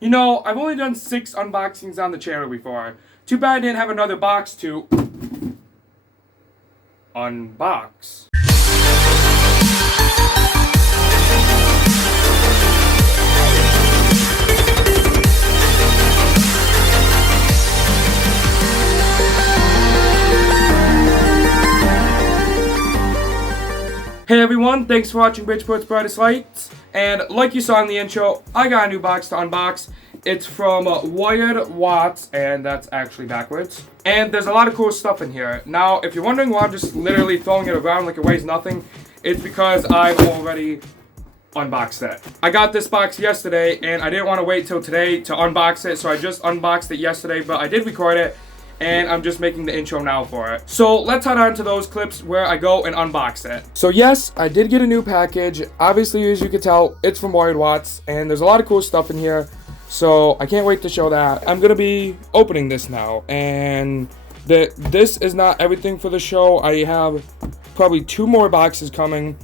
You know, I've only done 6 unboxings on the channel before. Too bad I didn't have another box to unbox. Hey everyone, thanks for watching Bridgeport's Brightest Lights. And like you saw in the intro, I got a new box to unbox. It's from Wired Watts, and that's actually backwards. And there's a lot of cool stuff in here. Now, if you're wondering why I'm just literally throwing it around like it weighs nothing, it's because I've already unboxed it. I got this box yesterday, and I didn't want to wait till today to unbox it, so I just unboxed it yesterday, but I did record it, and I'm just making the intro now for it. So let's head on to those clips where I go and unbox it. So yes, I did get a new package. Obviously, as you can tell, it's from Wired Watts, and there's a lot of cool stuff in here. So I can't wait to show that. I'm gonna be opening this now, and this is not everything for the show. I have probably 2 more boxes coming.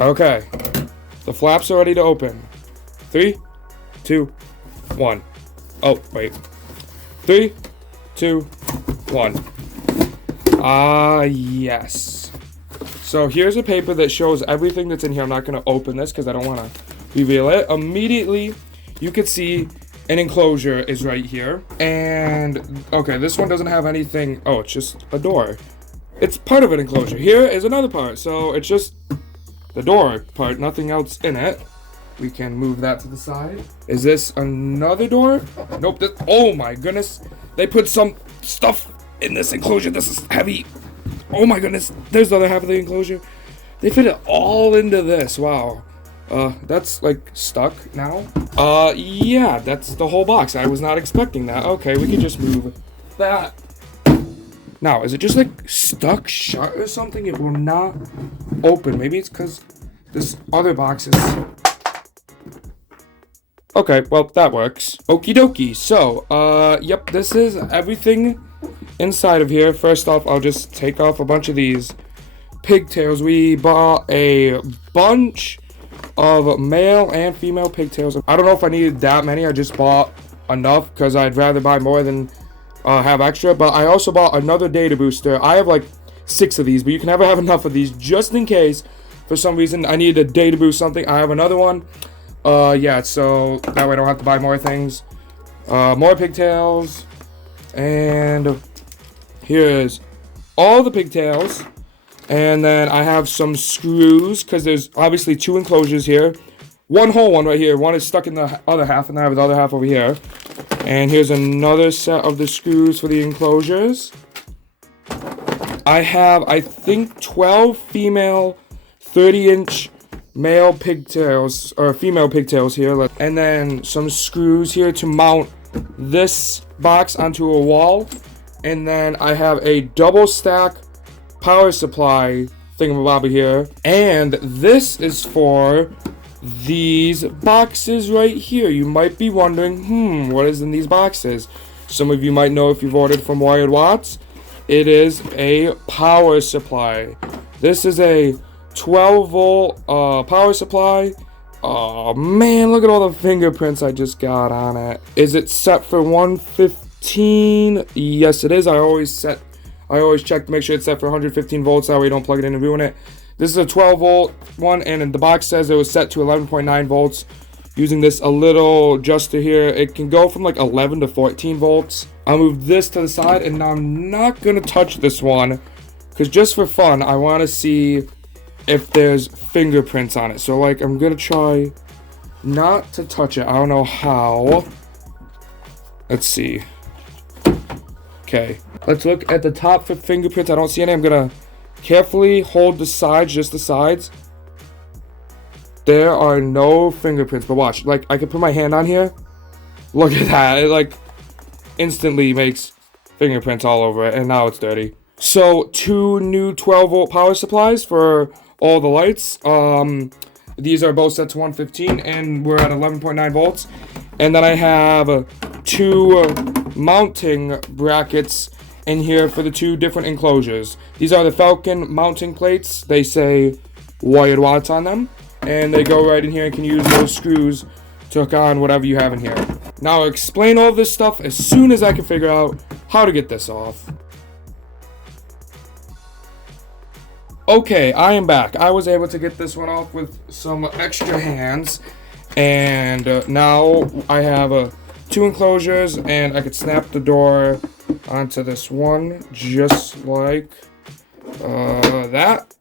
Okay, the flaps are ready to open. 3, 2, 1. Oh, wait. 3, 2, 1. Yes. So here's a paper that shows everything that's in here. I'm not going to open this because I don't want to reveal it. Immediately, you can see an enclosure is right here. And, okay, this one doesn't have anything. Oh, it's just a door. It's part of an enclosure. Here is another part. So it's just the door part, nothing else in it. We can move that to the side. Is this another door? Nope. Oh my goodness. They put some stuff in this enclosure. This is heavy. Oh my goodness. There's the other half of the enclosure. They fit it all into this. Wow. That's like stuck now. Yeah, that's the whole box. I was not expecting that. Okay, we can just move that. Now, is it just like stuck shut or something? It will not open. Maybe it's because this other box is... Okay, well, that works. Okie dokie. So, yep, this is everything inside of here. First off, I'll just take off a bunch of these pigtails. We bought a bunch of male and female pigtails. I don't know if I needed that many. I just bought enough because I'd rather buy more than have extra. But I also bought another data booster. I have like 6 of these, but you can never have enough of these just in case for some reason I needed a data boost something. I have another one. Yeah, so that way I don't have to buy more things. More pigtails. And here's all the pigtails. And then I have some screws, because there's obviously 2 enclosures here. One whole one right here. One is stuck in the other half, and I have the other half over here. And here's another set of the screws for the enclosures. I have, I think, 12 female 30-inch male pigtails, or female pigtails here, and then some screws here to mount this box onto a wall. And then I have a double stack power supply thingamabobby here, and this is for these boxes right here. You might be wondering, what is in these boxes? Some of you might know if you've ordered from Wired Watts. It is a power supply. This is a 12-volt power supply. Oh man, look at all the fingerprints I just got on it. Is it set for 115? Yes, it is. I always check to make sure it's set for 115 volts. That way you don't plug it in and ruin it. This is a 12-volt one, and the box says it was set to 11.9 volts. Using this a little adjuster here, it can go from like 11 to 14 volts. I'll move this to the side, and now I'm not gonna touch this one because just for fun, I want to see if there's fingerprints on it. So like, I'm gonna try not to touch it. I don't know how. Let's see. Okay, let's look at the top for fingerprints. I don't see any. I'm gonna carefully hold the sides, just the sides. There are no fingerprints, but watch. Like, I can put my hand on here. Look at that. It like instantly makes fingerprints all over it, and now it's dirty. So 2 new 12-volt power supplies for all the lights. These are both set to 115, and we're at 11.9 volts. And then I have 2 mounting brackets in here for the 2 different enclosures. These are the Falcon mounting plates. They say Wired Watts on them. and they go right in here and can use those screws to hook on whatever you have in here. Now I'll explain all this stuff as soon as I can figure out how to get this off. Okay, I am back. I was able to get this one off with some extra hands, and now I have 2 enclosures, and I could snap the door onto this one just like that.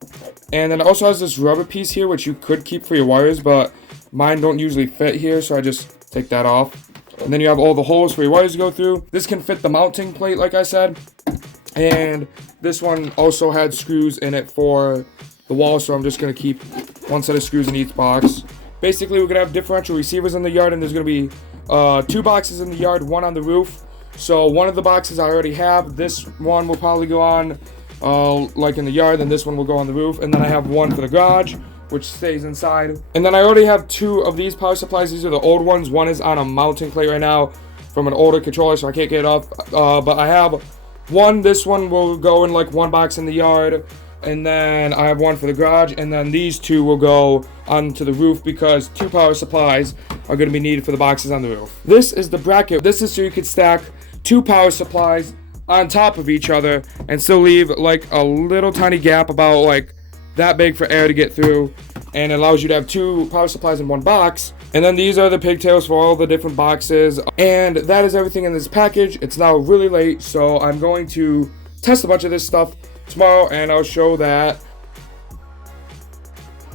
And then it also has this rubber piece here which you could keep for your wires, but mine don't usually fit here, so I just take that off. And then you have all the holes for your wires to go through. This can fit the mounting plate, like I said. And this one also had screws in it for the wall, so I'm just going to keep one set of screws in each box. Basically, we're going to have differential receivers in the yard, and there's going to be 2 boxes in the yard, 1 on the roof. So one of the boxes I already have. This one will probably go on like in the yard, and this one will go on the roof. And then I have 1 for the garage, which stays inside. And then I already have 2 of these power supplies. These are the old ones. One is on a mounting plate right now from an older controller, so I can't get it off. But I have 1. This one will go in like 1 box in the yard. And then I have 1 for the garage. And then these 2 will go onto the roof because 2 power supplies are going to be needed for the boxes on the roof. This is the bracket. This is so you could stack 2 power supplies on top of each other and still leave like a little tiny gap about like that big for air to get through, and it allows you to have 2 power supplies in 1 box. And then these are the pigtails for all the different boxes, and that is everything in this package. It's now really late, so I'm going to test a bunch of this stuff tomorrow, and I'll show that.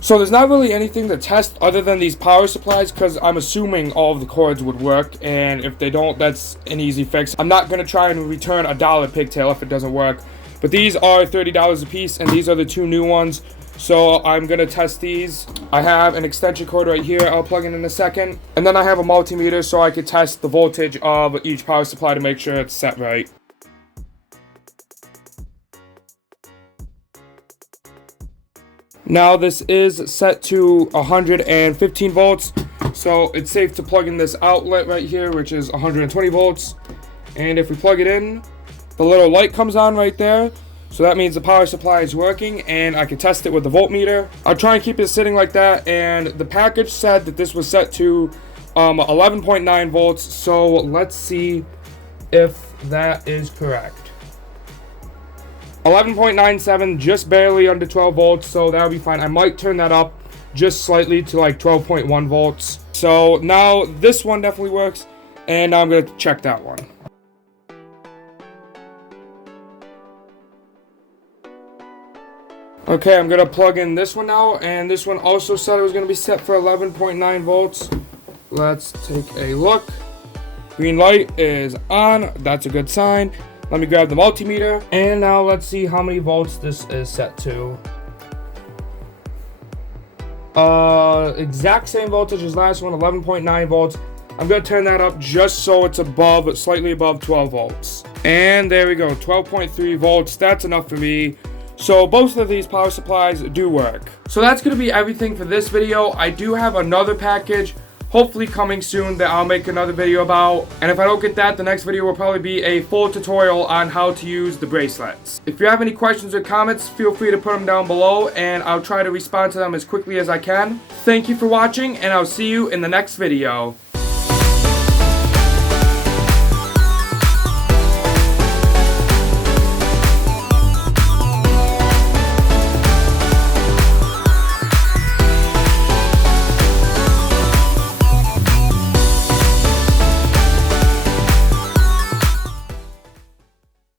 So there's not really anything to test other than these power supplies, because I'm assuming all of the cords would work, and if they don't, that's an easy fix. I'm not going to try and return a $1 pigtail if it doesn't work. But these are $30 a piece, and these are the 2 new ones. So I'm going to test these. I have an extension cord right here. I'll plug in a second. And then I have a multimeter so I could test the voltage of each power supply to make sure it's set right. Now this is set to 115 volts. So it's safe to plug in this outlet right here, which is 120 volts. And if we plug it in, the little light comes on right there, so that means the power supply is working, and I can test it with the voltmeter. I'll try and keep it sitting like that, and the package said that this was set to 11.9 volts, so let's see if that is correct. 11.97, just barely under 12 volts, so that'll be fine. I might turn that up just slightly to like 12.1 volts. So now this one definitely works, and now I'm going to check that one. Okay, I'm going to plug in this one now, and this one also said it was going to be set for 11.9 volts. Let's take a look. Green light is on. That's a good sign. Let me grab the multimeter, and now let's see how many volts this is set to. Exact same voltage as last one, 11.9 volts. I'm going to turn that up just so it's above, slightly above 12 volts. And there we go, 12.3 volts. That's enough for me. So both of these power supplies do work. So that's going to be everything for this video. I do have another package, hopefully coming soon, that I'll make another video about. And if I don't get that, the next video will probably be a full tutorial on how to use the bracelets. If you have any questions or comments, feel free to put them down below, and I'll try to respond to them as quickly as I can. Thank you for watching, and I'll see you in the next video.